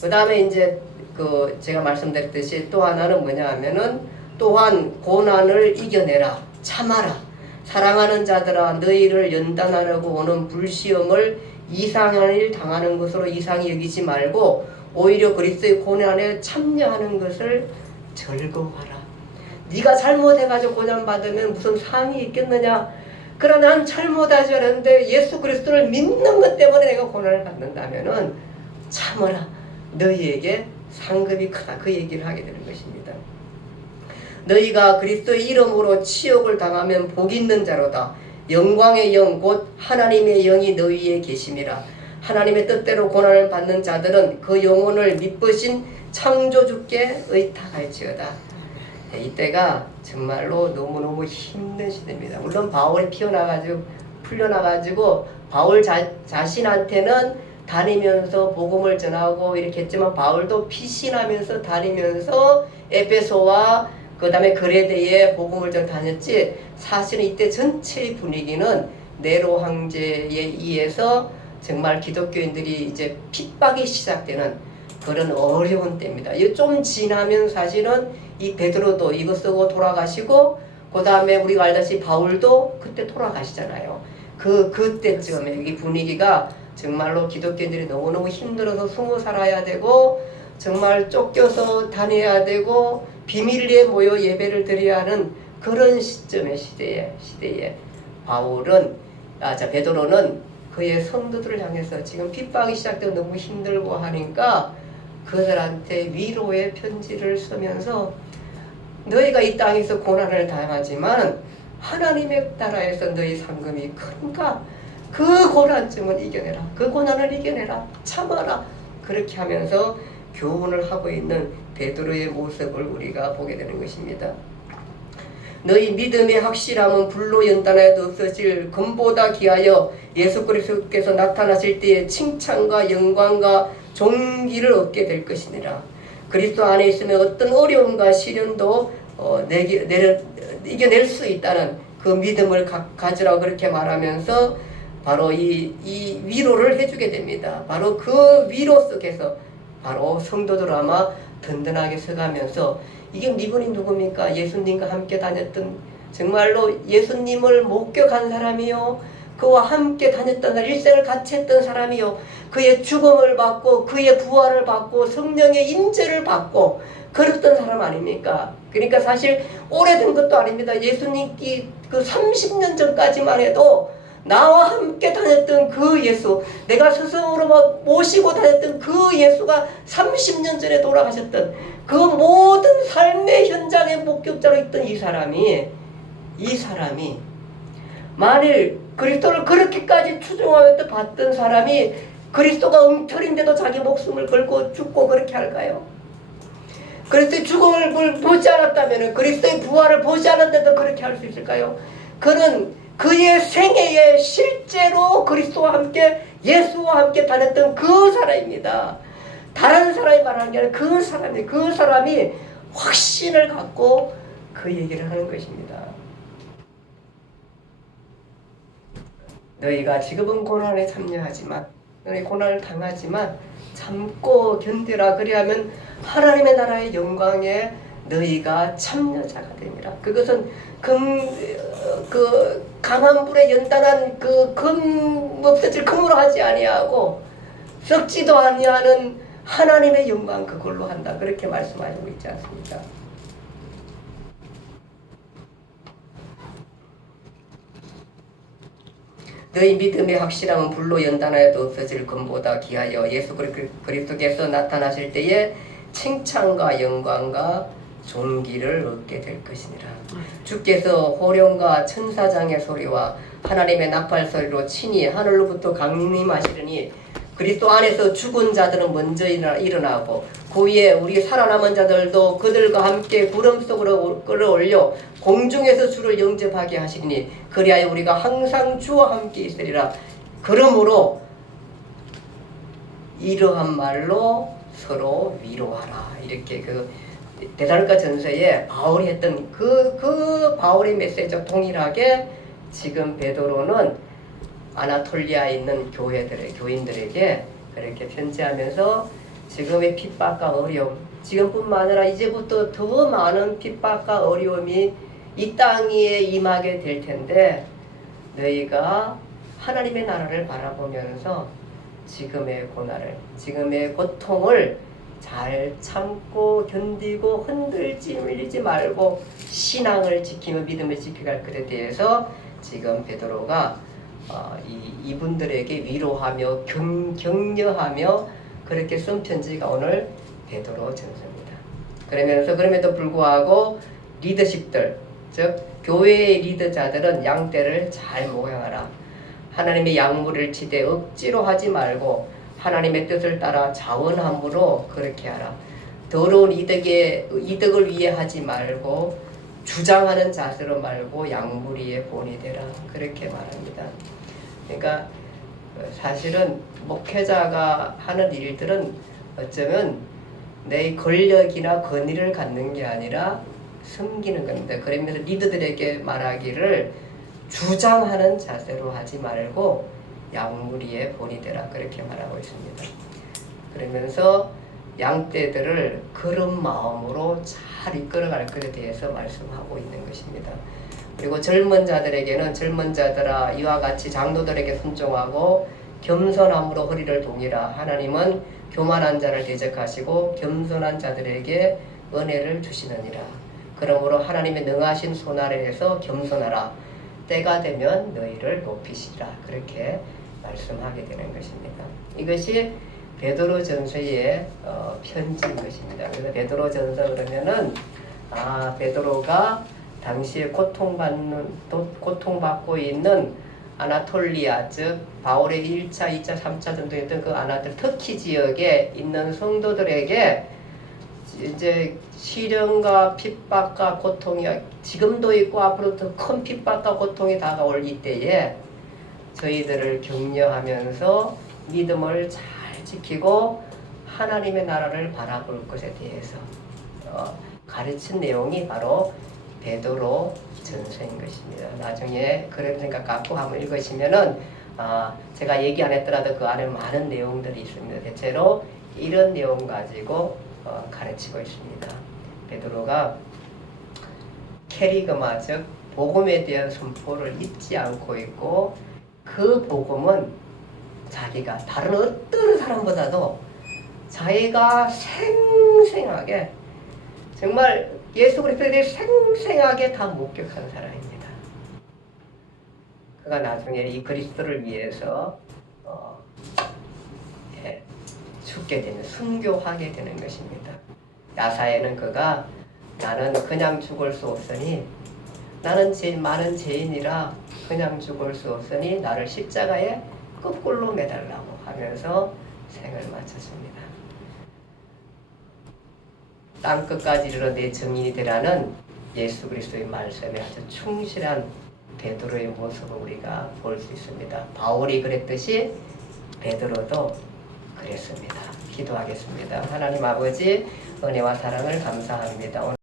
그 다음에 이제 제가 말씀드렸듯이 또 하나는 뭐냐 하면은 또한 고난을 이겨내라, 참아라. 사랑하는 자들아, 너희를 연단하려고 오는 불시험을 이상한 일 당하는 것으로 이상히 여기지 말고 오히려 그리스도의 고난에 참여하는 것을 즐거워하라. 네가 잘못해가지고 고난받으면 무슨 상이 있겠느냐? 그러나 난 잘못하지 않았는데 예수 그리스도를 믿는 것 때문에 내가 고난을 받는다면은 참아라. 너희에게 상급이 크다. 그 얘기를 하게 되는 것입니다. 너희가 그리스도의 이름으로 치욕을 당하면 복 있는 자로다. 영광의 영 곧 하나님의 영이 너희에 계심이라. 하나님의 뜻대로 고난을 받는 자들은 그 영혼을 미쁘신 창조주께 의탁할지어다. 이때가 정말로 너무너무 힘든 시대입니다. 물론 바울이 풀려나가지고 바울 자신한테는 다니면서 복음을 전하고 이렇게 했지만 바울도 피신하면서 다니면서 에베소와 그 다음에 그레데에 복음을 좀 다녔지, 사실은 이때 전체의 분위기는 네로 황제에 의해서 정말 기독교인들이 이제 핍박이 시작되는 그런 어려운 때입니다. 이거 좀 지나면 사실은 이 베드로도 이거 쓰고 돌아가시고, 그 다음에 우리가 알다시피 바울도 그때 돌아가시잖아요. 그때쯤에 이 분위기가 정말로 기독교인들이 너무너무 힘들어서 숨어 살아야 되고, 정말 쫓겨서 다녀야 되고, 비밀리에 모여 예배를 드려야 하는 그런 시대에 베드로는 그의 성도들을 향해서 지금 핍박이 시작되고 너무 힘들고 하니까 그들한테 위로의 편지를 쓰면서 너희가 이 땅에서 고난을 당하지만 하나님의 나라에서 너희 상급이 크니까 그 고난쯤은 이겨내라. 그 고난을 이겨내라. 참아라. 그렇게 하면서 교훈을 하고 있는 베드로의 모습을 우리가 보게 되는 것입니다. 너희 믿음의 확실함은 불로 연단하여도 없어질 금보다 귀하여 예수 그리스도께서 나타나실 때에 칭찬과 영광과 존귀를 얻게 될 것이니라. 그리스도 안에 있으면 어떤 어려움과 시련도 이겨낼 수 있다는 그 믿음을 가지라고 그렇게 말하면서 바로 이 위로를 해주게 됩니다. 바로 그 위로 속에서 바로 성도들 아마 든든하게 서가면서, 이게 이분이 누굽니까? 예수님과 함께 다녔던, 정말로 예수님을 목격한 사람이요, 그와 함께 다녔던 날 일생을 같이 했던 사람이요, 그의 죽음을 받고 그의 부활을 받고 성령의 임재를 받고 그랬던 사람 아닙니까? 그러니까 사실 오래된 것도 아닙니다. 예수님이 그 30년 전까지만 해도 나와 함께 다녔던 그 예수, 내가 스스로 모시고 다녔던 그 예수가 30년 전에 돌아가셨던 그 모든 삶의 현장의 목격자로 있던 이 사람이 만일 그리스도를 그렇게까지 추종하며 봤던 사람이 그리스도가 엉터리인데도 자기 목숨을 걸고 죽고 그렇게 할까요? 그리스도의 죽음을 보지 않았다면, 그리스도의 부활을 보지 않았는데도 그렇게 할 수 있을까요? 그는 그의 생애에 실제로 그리스도와 함께, 예수와 함께 다녔던 그 사람입니다. 다른 사람이 말하는 게 아니라 그 사람이 확신을 갖고 그 얘기를 하는 것입니다. 너희가 지금은 고난에 참여하지만, 너희 고난을 당하지만 참고 견디라. 그리하면 하나님의 나라의 영광에 너희가 참여자가 됩니다. 그것은 그 강한 불에 연단한 그 없어질 금으로 하지 아니하고 썩지도 아니하는 하나님의 영광, 그걸로 한다. 그렇게 말씀하시고 있지 않습니까? 너희 믿음의 확실함은 불로 연단하여도 없어질 금보다 귀하여 예수 그리스도께서 나타나실 때에 칭찬과 영광과 존귀를 얻게 될 것이니라. 주께서 호령과 천사장의 소리와 하나님의 나팔 소리로 친히 하늘로부터 강림하시리니 그리스도 안에서 죽은 자들은 먼저 일어나고 그 위에 우리 살아남은 자들도 그들과 함께 구름 속으로 끌어올려 공중에서 주를 영접하게 하시니 그리하여 우리가 항상 주와 함께 있으리라. 그러므로 이러한 말로 서로 위로하라. 이렇게 데살로니가 전서에 바울이 했던 그 바울의 메시지와 동일하게 지금 베드로는 아나톨리아에 있는 교인들에게 그렇게 편지하면서 지금의 핍박과 어려움, 지금뿐만 아니라 이제부터 더 많은 핍박과 어려움이 이 땅 위에 임하게 될 텐데 너희가 하나님의 나라를 바라보면서 지금의 고난을, 지금의 고통을 잘 참고 견디고 흔들지 밀리지 말고 신앙을 지키며 믿음을 지켜갈 것에 대해서 지금 베드로가 이분들에게 위로하며 격려하며 그렇게 쓴 편지가 오늘 베드로 전서입니다. 그러면서 그럼에도 불구하고 리더십들, 즉 교회의 리더자들은 양떼를 잘 목양하라. 하나님의 양무리를 치되 억지로 하지 말고 하나님의 뜻을 따라 자원함으로 그렇게 하라. 더러운 이득을 위해 하지 말고 주장하는 자세로 말고 양무리의 본이 되라. 그렇게 말합니다. 그러니까 사실은 목회자가 하는 일들은 어쩌면 내 권력이나 권위를 갖는 게 아니라 섬기는 겁니다. 그러면서 리더들에게 말하기를 주장하는 자세로 하지 말고 양무리의 본이 되라. 그렇게 말하고 있습니다. 그러면서 양떼들을 그런 마음으로 잘 이끌어갈 것에 대해서 말씀하고 있는 것입니다. 그리고 젊은 자들에게는 젊은 자들아 이와 같이 장로들에게 순종하고 겸손함으로 허리를 동이라. 하나님은 교만한 자를 대적하시고 겸손한 자들에게 은혜를 주시느니라. 그러므로 하나님의 능하신 손 아래에서 겸손하라. 때가 되면 너희를 높이시라. 그렇게 말씀하게 되는 것입니다. 이것이 베드로전서의 편지인 것입니다. 그래서 베드로전서 그러면은 베드로가 당시에 고통받고 있는 아나톨리아, 즉 바울의 1차, 2차, 3차 전도했던 그 아나톨 터키 지역에 있는 성도들에게 이제 시련과 핍박과 고통이 지금도 있고 앞으로 더 큰 핍박과 고통이 다가올 이때에 저희들을 격려하면서 믿음을 잘 지키고 하나님의 나라를 바라볼 것에 대해서 가르친 내용이 바로 베드로 전서인 것입니다. 나중에 그런 생각 갖고 한번 읽으시면은 제가 얘기 안 했더라도 그 안에 많은 내용들이 있습니다. 대체로 이런 내용 가지고 가르치고 있습니다. 베드로가 캐리그마, 즉 복음에 대한 선포를 잊지 않고 있고 그 복음은 자기가 다른 어떤 사람보다도 자기가 생생하게 정말 예수 그리스도에 대해 생생하게 다 목격한 사람입니다. 그가 나중에 이 그리스도를 위해서 죽게 되는, 순교하게 되는 것입니다. 야사에는 그가 나는 그냥 죽을 수 없으니 나는 많은 죄인이라 그냥 죽을 수 없으니 나를 십자가에 거꾸로 매달라고 하면서 생을 마쳤습니다. 땅끝까지 이르러 내 증인이 되라는 예수 그리스도의 말씀에 아주 충실한 베드로의 모습을 우리가 볼 수 있습니다. 바울이 그랬듯이 베드로도 그랬습니다. 기도하겠습니다. 하나님 아버지 은혜와 사랑을 감사합니다.